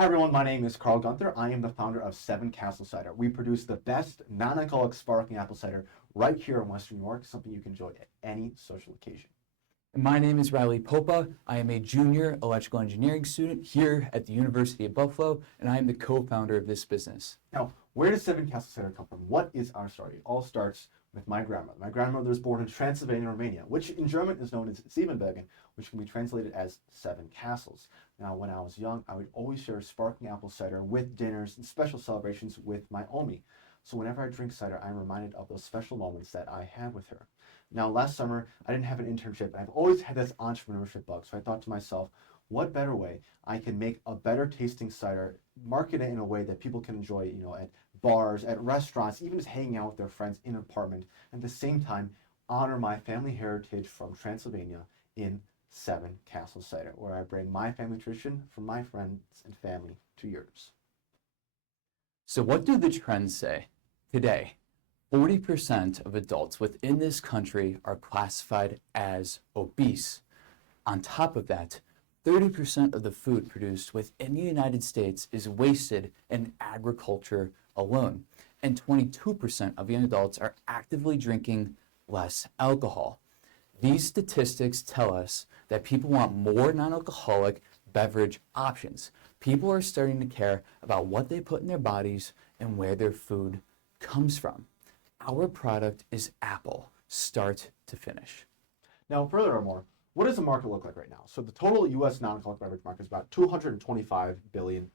Hi everyone, my name is Carl Gunther. I am the founder of Seven Castle Cider. We produce the best non-alcoholic sparkling apple cider right here in Western New York, something you can enjoy at any social occasion. My name is Riley Popa. I am a junior electrical engineering student here at the University of Buffalo, and I am the co-founder of this business. Now, where does Seven Castle Cider come from? What is our story? It all starts with my grandmother. My grandmother was born in Transylvania, Romania, which in German is known as Siebenbergen, which can be translated as Seven Castles. Now, when I was young, I would always share sparkling apple cider with dinners and special celebrations with my Omi. So whenever I drink cider, I'm reminded of those special moments that I had with her. Now, last summer, I didn't have an internship, and I've always had this entrepreneurship bug. So I thought to myself, what better way I can make a better tasting cider, market it in a way that people can enjoy, at bars, at restaurants, even just hanging out with their friends in an apartment, and at the same time, honor my family heritage from Transylvania in Seven Castle Cider, where I bring my family tradition from my friends and family to yours. So what do the trends say? Today, 40% of adults within this country are classified as obese. On top of that, 30% of the food produced within the United States is wasted in agriculture alone, and 22% of young adults are actively drinking less alcohol. These statistics tell us that people want more non-alcoholic beverage options. People are starting to care about what they put in their bodies and where their food comes from. Our product is apple, start to finish. Now, furthermore, what does the market look like right now? So the total U.S. non-alcoholic beverage market is about $225 billion.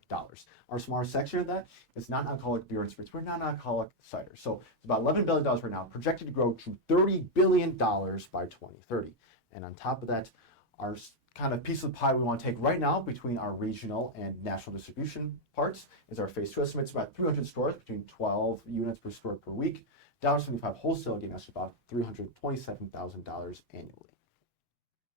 Our smallest section of that is non-alcoholic beer and spirits. We're non-alcoholic cider. So it's about $11 billion right now, projected to grow to $30 billion by 2030. And on top of that, our kind of piece of the pie we want to take right now between our regional and national distribution parts is our phase two estimates, about 300 stores, between 12 units per store per week, $1.75 wholesale, getting us about $327,000 annually.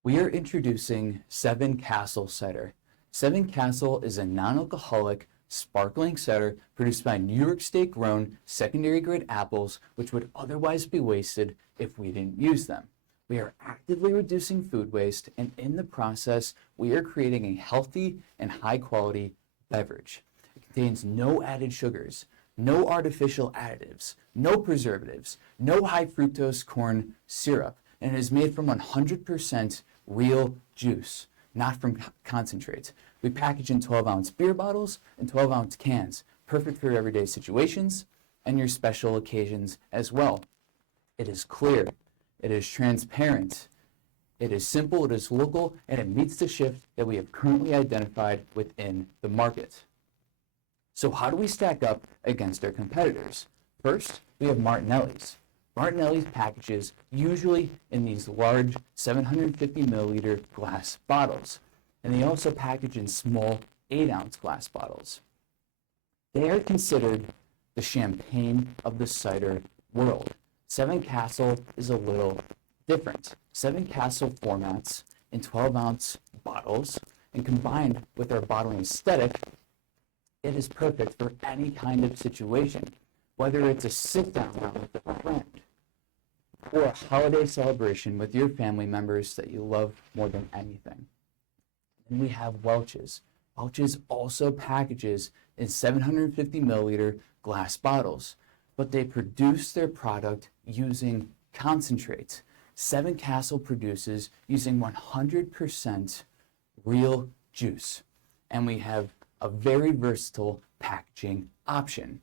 We are introducing Seven Castle Cider. Seven Castle is a non-alcoholic sparkling cider produced by New York State grown secondary grade apples, which would otherwise be wasted if we didn't use them. We are actively reducing food waste, and in the process, we are creating a healthy and high quality beverage. It contains no added sugars, no artificial additives, no preservatives, no high fructose corn syrup, and it is made from 100% real juice, not from concentrates. We package in 12-ounce beer bottles and 12-ounce cans, perfect for everyday situations and your special occasions as well. It is clear, it is transparent, it is simple, it is local, and it meets the shift that we have currently identified within the market. So how do we stack up against our competitors? First, we have Martinelli's. Martinelli's packages usually in these large 750 milliliter glass bottles, and they also package in small 8-ounce glass bottles. They are considered the champagne of the cider world. Seven Castle is a little different. Seven Castle formats in 12-ounce bottles, and combined with our bottling aesthetic, it is perfect for any kind of situation, whether it's a sit-down with a friend, or a holiday celebration with your family members that you love more than anything. And we have Welch's. Welch's also packages in 750 milliliter glass bottles, but they produce their product using concentrates. Seven Castle produces using 100% real juice, and we have a very versatile packaging option.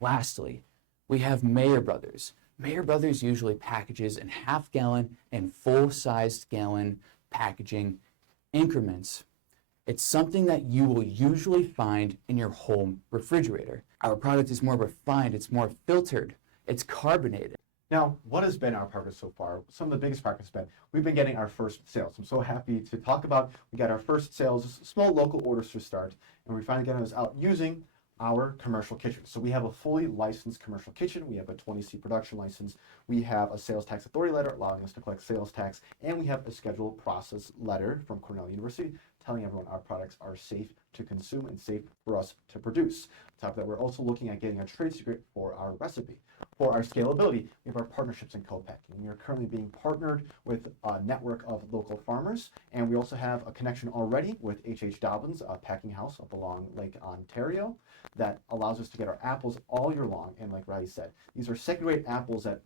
Lastly, we have Mayer Brothers. Mayer Brothers usually packages in half-gallon and full-sized gallon packaging increments. It's something that you will usually find in your home refrigerator. Our product is more refined, it's more filtered, it's carbonated. Now, what has been our progress so far? Some of the biggest progress has been, we've been getting our first sales. I'm so happy to talk about, we got our first sales, small local orders to start, and we finally got those out using our commercial kitchen. So we have a fully licensed commercial kitchen. We have a 20C production license. We have a sales tax authority letter allowing us to collect sales tax, and we have a scheduled process letter from Cornell University telling everyone our products are safe to consume and safe for us to produce. On top of that, we're also looking at getting a trade secret for our recipe. For our scalability, we have our partnerships in co-packing. We are currently being partnered with a network of local farmers, and we also have a connection already with H.H. Dobbins, a packing house up along Lake Ontario, that allows us to get our apples all year long. And like Riley said, these are second-rate apples that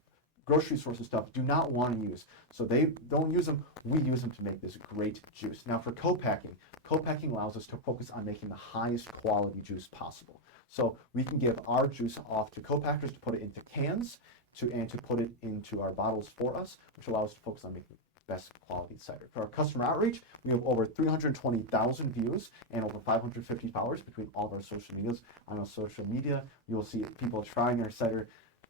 grocery stores and stuff do not want to use. So they don't use them, we use them to make this great juice. Now for co-packing allows us to focus on making the highest quality juice possible. So we can give our juice off to co-packers to put it into cans and to put it into our bottles for us, which allows us to focus on making best quality cider. For our customer outreach, we have over 320,000 views and over 550 followers between all of our social medias. On our social media, you'll see people trying our cider,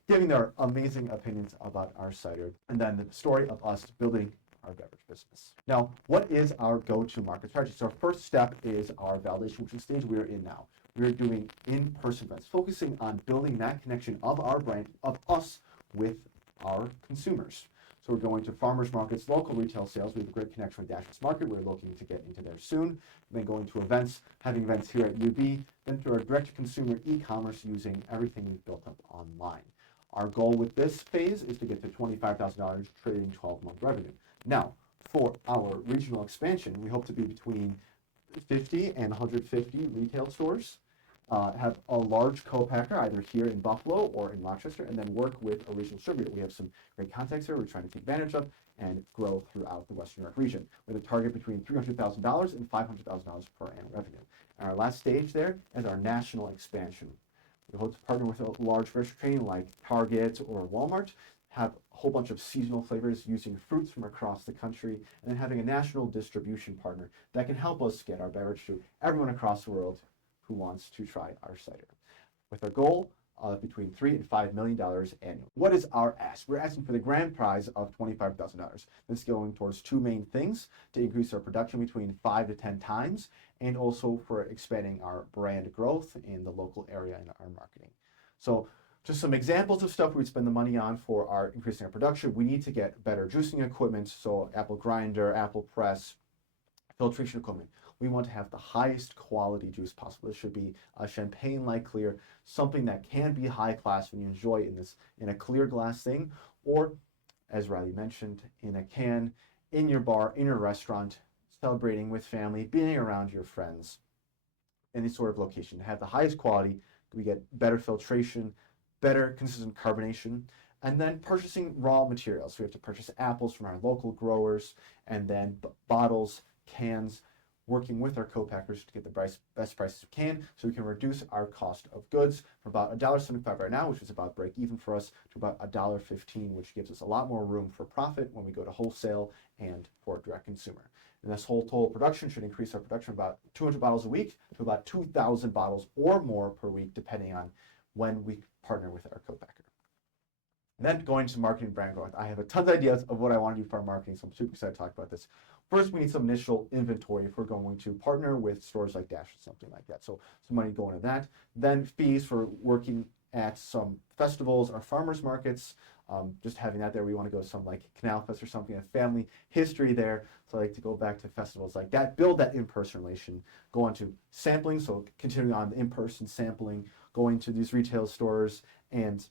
giving their amazing opinions about our cider, and then the story of us building our beverage business. Now, what is our go-to market strategy? So our first step is our validation, which is the stage we are in now. We're doing in-person events, focusing on building that connection of our brand, of us, with our consumers. So we're going to farmers markets, local retail sales. We have a great connection with Dashes Market. We're looking to get into there soon. Then going to events, having events here at UB, then through our direct-to-consumer e-commerce using everything we've built up online. Our goal with this phase is to get to $25,000 trading 12-month revenue. Now, for our regional expansion, we hope to be between 50 and 150 retail stores, have a large co-packer either here in Buffalo or in Rochester, and then work with a regional distributor. We have some great contacts here we're trying to take advantage of and grow throughout the Western New York region with a target between $300,000 and $500,000 per annum revenue. And our last stage there is our national expansion. We hope to partner with a large grocery chain like Target or Walmart, have a whole bunch of seasonal flavors using fruits from across the country, and then having a national distribution partner that can help us get our beverage to everyone across the world who wants to try our cider. With our goal of between $3 and $5 million annually. What is our ask? We're asking for the grand prize of $25,000. This is going towards two main things: to increase our production between 5 to 10 times, and also for expanding our brand growth in the local area and our marketing. So just some examples of stuff we'd spend the money on for our increasing our production. We need to get better juicing equipment, so apple grinder, apple press, filtration equipment. We want to have the highest quality juice possible. This should be a champagne-like clear, something that can be high class when you enjoy in a clear glass thing, or as Riley mentioned, in a can, in your bar, in your restaurant, celebrating with family, being around your friends, any sort of location. To have the highest quality, we get better filtration, better consistent carbonation, and then purchasing raw materials. So we have to purchase apples from our local growers, and then bottles, cans, working with our co-packers to get the best prices we can, so we can reduce our cost of goods from about $1.75 right now, which is about break even for us, to about $1.15, which gives us a lot more room for profit when we go to wholesale and for direct consumer. And this whole total production should increase our production about 200 bottles a week to about 2,000 bottles or more per week, depending on when we partner with our co-packer. And then going to marketing brand growth. I have a ton of ideas of what I want to do for our marketing, so I'm super excited to talk about this. First, we need some initial inventory if we're going to partner with stores like Dash or something like that. So some money going to that. Then fees for working at some festivals or farmers markets. Just having that there, we want to go to some like Canal Fest or something, a family history there. So I like to go back to festivals like that, build that in-person relation, go on to sampling, so continuing on the in-person sampling, going to these retail stores and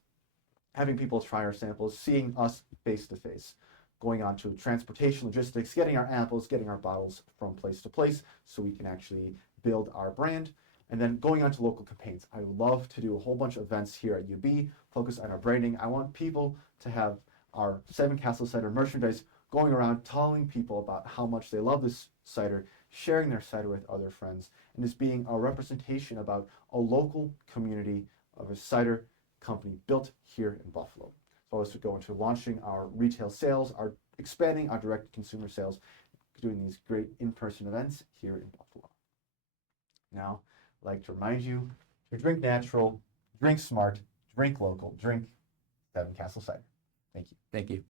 having people try our samples, seeing us face to face, going on to transportation, logistics, getting our apples, getting our bottles from place to place so we can actually build our brand. And then going on to local campaigns. I love to do a whole bunch of events here at UB, focus on our branding. I want people to have our Seven Castle Cider merchandise going around telling people about how much they love this cider, sharing their cider with other friends, and this being a representation about a local community of a cider company built here in Buffalo. So as we go into launching our retail sales, our expanding our direct consumer sales, doing these great in-person events here in Buffalo. Now, I'd like to remind you to drink natural, drink smart, drink local, drink Seven Castle Cider. Thank you. Thank you.